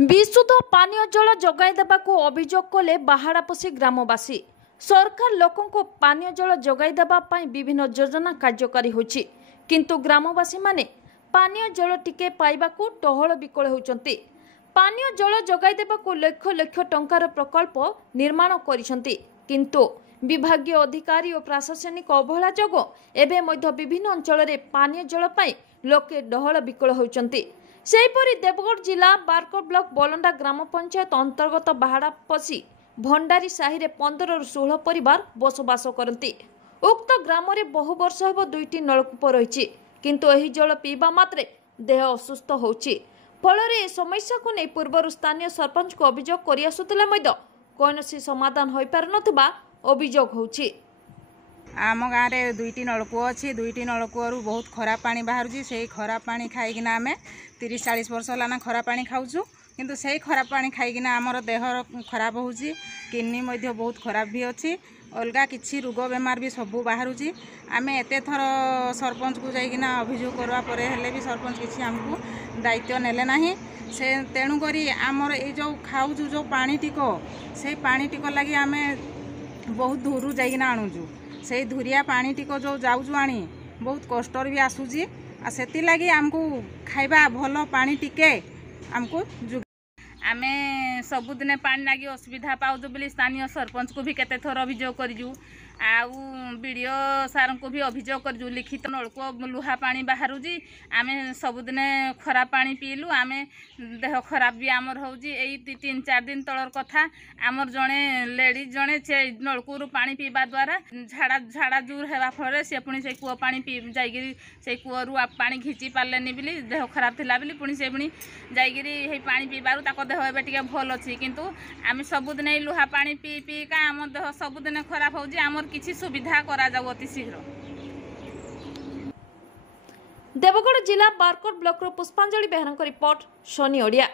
ବିଶୁଦ୍ଧ ପାନୀୟ ଜଳ ଯୋଗାଇ ଦେବାକୁ ଅଭିଯୋଗ କଲେ ବାହାଡ଼ାପୋଷି ଗ୍ରାମବାସୀ। ସରକାର ଲୋକଙ୍କୁ ପାନୀୟ ଜଳ ଯୋଗାଇ ଦେବା ପାଇଁ ବିଭିନ୍ନ ଯୋଜନା କାର୍ଯ୍ୟକାରୀ ହୋଇଛି, କିନ୍ତୁ ଗ୍ରାମବାସୀମାନେ ପାନୀୟ ଜଳ ଟିକେ ପାଇବାକୁ ଟହଳ ବିକଳ ହେଉଛନ୍ତି। ପାନୀୟ ଜଳ ଯୋଗାଇ ଦେବାକୁ ଲକ୍ଷ ଲକ୍ଷ ଟଙ୍କାର ପ୍ରକଳ୍ପ ନିର୍ମାଣ କରିଛନ୍ତି, କିନ୍ତୁ ବିଭାଗୀୟ ଅଧିକାରୀ ଓ ପ୍ରଶାସନିକ ଅବହେଳା ଯୋଗୁଁ ଏବେ ମଧ୍ୟ ବିଭିନ୍ନ ଅଞ୍ଚଳରେ ପାନୀୟ ଜଳ ପାଇଁ ଲୋକେ ଡହଳ ବିକଳ ହେଉଛନ୍ତି। सेहीपरि देवगढ़ जिला बारकोट ब्लॉक बलंडा ग्राम पंचायत अंतर्गत बाहाड़ापसी भंडारी साहि 15 ରୁ 16 परिवार बसवास करती। उक्त ग्राम में बहु वर्ष हेब 2टी नलकूप रही, किंतु एही जल पीवा मात्रे देह असुस्थ होछि। फल समस्या को नहीं पूर्व स्थानीय सरपंच को अभियोग कर आसुतिले मध्य कौनसी समाधान हो पार नथिबा अभियोग होछि। आम गाँव में 2टी नलकूप अच्छी 2टी नलकूप बहुत खराब पानी बाहर से खराब पानी खाईकिना आम 30-40 वर्ष है खराब पानी खाऊँ, किंतु से खराब पानी खाईकिना आमर देह खराब हो किडनी बहुत खराब भी अच्छी अलग किसी रोग बेमार भी सब बाहर। आम एत थर सरपंच को जाइकिना अभियोग करवापर हेले भी सरपंच किसी आमको दायित्व नेले ना से तेणुक आमर ये जो खाऊ जो पानी टिक से पानी टिक लगी आम बहुत दूर जाइकिना आणुचु से धुरिया पानी टिक जो जाऊँ आनी बहुत कष्ट भी आसूची से लगी आमको खाइबा भल पानी टिके आमको आम सबुदिने पानी लगी असुविधा पाऊँ बोली स्थानीय सरपंच को भी केते थर अभियोग करूँ आउ बीडीओ सार को भी अभियोग कर लिखित नलकूप लुहा पानी बाहर आम सबुदिने खराब पानी पीलु आम देह खराब भी आमर हो 3-4 दिन तलर कथा आमर जड़े लेडीज जड़े से नलकूप पानी पीवा द्वारा झाड़ा झाड़ा जोर है फल सी पुणी से कूह पानी पी जाइए से कूहरु पानी घिची पारे बोली देह खराब थिला बोली पुणी से पुणी जाइए पानी पीबार देह एवं टे भल अच्छी, किंतु आम सबुदिन लुहा पानी पी पी का आम देह सबुदिन खराब हो किसी सुविधा करा जाऊ अति शीघ्र। देवगढ़ जिला बारकोट ब्लॉक पुष्पांजलि बेहरा रिपोर्ट सोनी ओडिया।